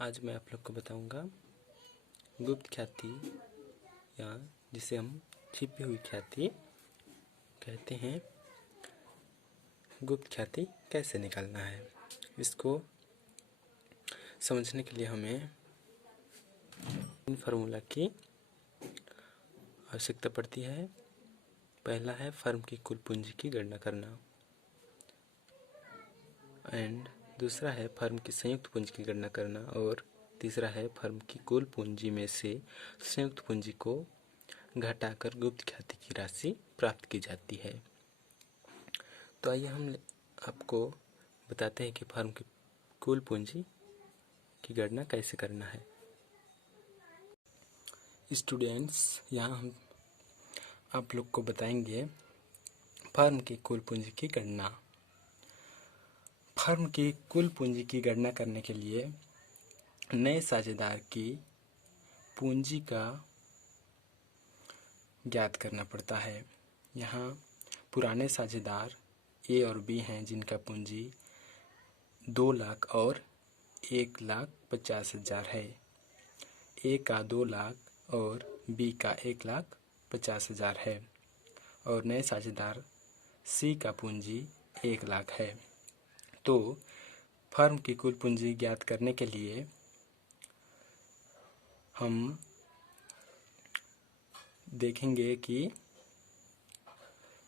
आज मैं आप लोग को बताऊंगा गुप्त ख्याति या जिसे हम छिपी हुई ख्याति कहते हैं। गुप्त ख्याति कैसे निकालना है, इसको समझने के लिए हमें इन फार्मूला की आवश्यकता पड़ती है। पहला है फर्म की कुल पूंजी की गणना करना, एंड दूसरा है फर्म की संयुक्त पूंजी की गणना करना, और तीसरा है फर्म की कुल पूंजी में से संयुक्त पूंजी को घटाकर गुप्त ख्याति की राशि प्राप्त की जाती है। तो आइए हम आपको बताते हैं कि फर्म की कुल पूंजी की गणना कैसे करना है। स्टूडेंट्स, यहाँ हम आप लोग को बताएंगे फर्म की कुल पूंजी की गणना। फर्म की कुल पूंजी की गणना करने के लिए नए साझेदार की पूंजी का ज्ञात करना पड़ता है। यहाँ पुराने साझेदार ए और बी हैं, जिनका पूंजी 2 लाख और 1,50,000 है। ए का 2 लाख और बी का 1,50,000 है, और नए साझेदार सी का पूंजी 1 लाख है। तो फर्म की कुल पूंजी ज्ञात करने के लिए हम देखेंगे कि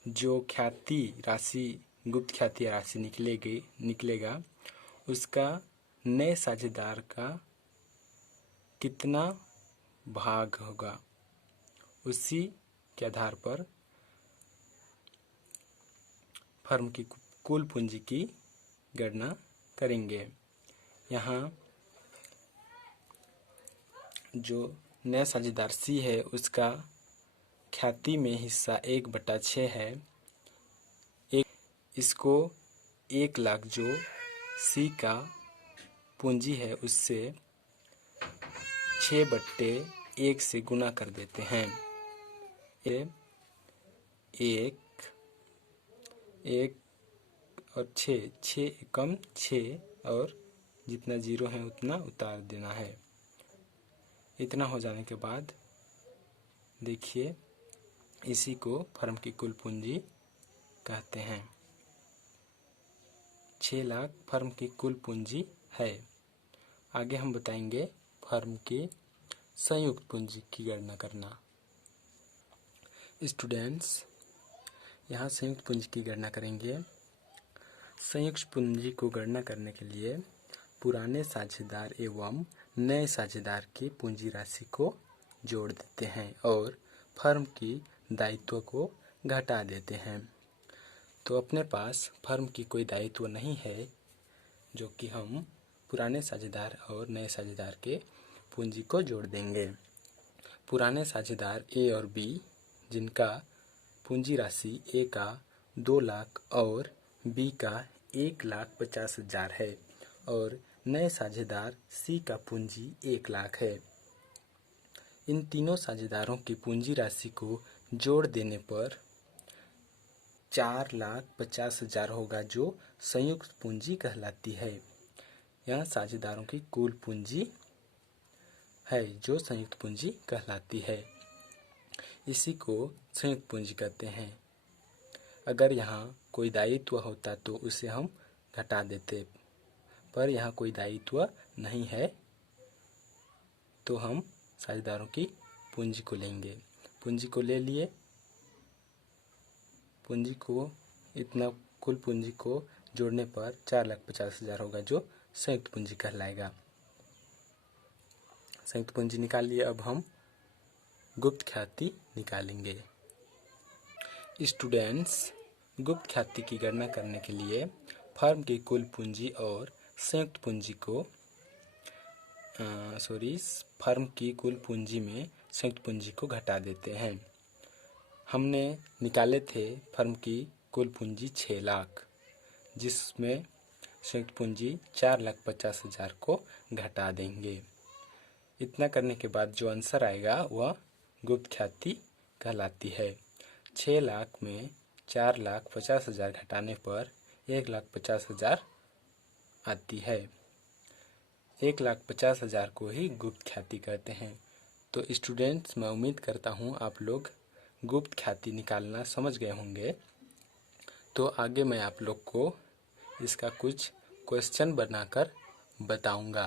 जो ख्याति राशि गुप्त ख्याति राशि निकलेगा उसका नए साझेदार का कितना भाग होगा, उसी के आधार पर फर्म की कुल पूंजी की गणना करेंगे। यहाँ जो नया साझेदार सी है उसका ख्याति में हिस्सा 1/6 है। इसको 1 लाख जो सी का पूंजी है उससे 6/1 से गुना कर देते हैं। एक और 6 एकम 6, और जितना जीरो है उतना उतार देना है। इतना हो जाने के बाद देखिए, इसी को फर्म की कुल पूंजी कहते हैं। 6 लाख फर्म की कुल पूंजी है। आगे हम बताएंगे फर्म की संयुक्त पूंजी की गणना करना। स्टूडेंट्स, यहाँ संयुक्त पूंजी की गणना करेंगे। संयुक्त पूंजी को गणना करने के लिए पुराने साझेदार एवं नए साझेदार की पूंजी राशि को जोड़ देते हैं और फर्म की दायित्व को घटा देते हैं। तो अपने पास फर्म की कोई दायित्व नहीं है, जो कि हम पुराने साझेदार और नए साझेदार के पूंजी को जोड़ देंगे। पुराने साझेदार ए और बी, जिनका पूंजी राशि ए का 2 लाख और बी का 1,50,000 है, और नए साझेदार सी का पूंजी 1 लाख है। इन तीनों साझेदारों की पूंजी राशि को जोड़ देने पर 4,50,000 होगा, जो संयुक्त पूंजी कहलाती है। यह साझेदारों की कुल पूंजी है जो संयुक्त पूंजी कहलाती है। इसी को संयुक्त पूंजी कहते हैं। अगर यहाँ कोई दायित्व होता तो उसे हम घटा देते, पर यहाँ कोई दायित्व नहीं है, तो हम साझेदारों की पूंजी को लेंगे। पूंजी को ले लिए। पूंजी को इतना कुल पूंजी को जोड़ने पर 4,50,000 होगा, जो संयुक्त पूंजी कहलाएगा। संयुक्त पूंजी निकाल लिए। अब हम गुप्त ख्याति निकालेंगे। स्टूडेंट्स, गुप्त ख्याति की गणना करने के लिए फर्म की कुल पूंजी और संयुक्त पूंजी को फर्म की कुल पूंजी में संयुक्त पूंजी को घटा देते हैं। हमने निकाले थे फर्म की कुल पूंजी 6 लाख, जिसमें संयुक्त पूंजी 4,50,000 को घटा देंगे। इतना करने के बाद जो आंसर आएगा वह गुप्त ख्याति कहलाती है। 6 लाख में 4,50,000 घटाने पर 1,50,000 आती है। 1,50,000 को ही गुप्त ख्याति कहते हैं। तो स्टूडेंट्स, मैं उम्मीद करता हूँ आप लोग गुप्त ख्याति निकालना समझ गए होंगे। तो आगे मैं आप लोग को इसका कुछ क्वेश्चन बनाकर बताऊंगा।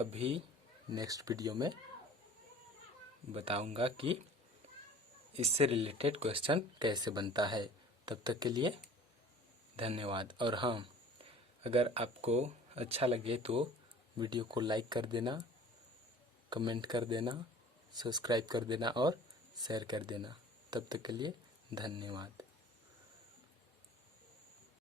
अभी नेक्स्ट वीडियो में बताऊंगा कि इससे रिलेटेड क्वेश्चन कैसे बनता है। तब तक के लिए धन्यवाद। और हाँ, अगर आपको अच्छा लगे तो वीडियो को लाइक कर देना, कमेंट कर देना, सब्सक्राइब कर देना और शेयर कर देना। तब तक के लिए धन्यवाद।